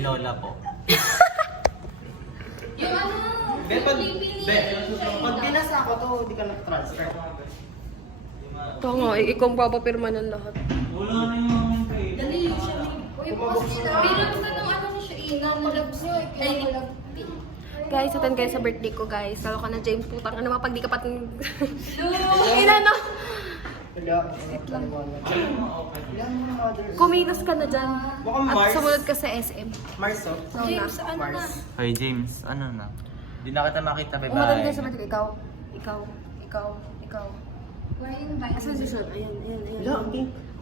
Yung lola po. Yung ano, Pag pinasa ko to, di ka na-transfer. Ito nga, ikaw ang papapirma ng lahat. Wala na yung dali siya. Uy, boss nila. Bilang sa nung ano ni siya, inang malabs nyo. Ay, Guys, attend kayo sa birthday ko, guys. Lalo ka na, James. Putang ano mga pag di ka pating... Ina, no? Kumilos ka na dyan. Mukhang At Mars. sumunod ka sa SM. Mars, oh. No, na. James, ano na? Hoy, James, ano na? Di na kita makita, bye-bye. Umatend kayo sa birthday. Ikaw. Why yung ba? Asan si Sir? Ayan.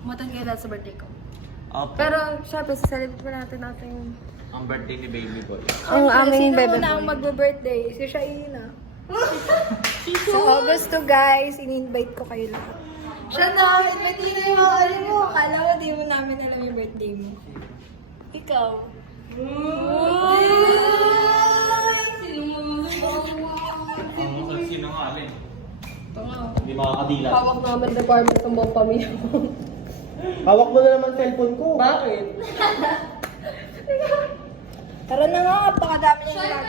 Umatend kayo lahat sa birthday ko. Opo. Pero, syempre, celebrate pa natin Ang birthday ni Baby Boy. ang aming bebe. Sino muna ang magbe-birthday? Si Shaina. Sa August to, guys. In-invite ko kayo lahat. Siya na, invite na yung mga alam mo. Akala ko di mo namin alam yung birthday mo. Ikaw. Ang sinungaling. Hindi makakadila. Hawak namin requirement ng buong pamilya. Hawak mo na naman cellphone ko. Bakit? Tara na nga, pakadami niyang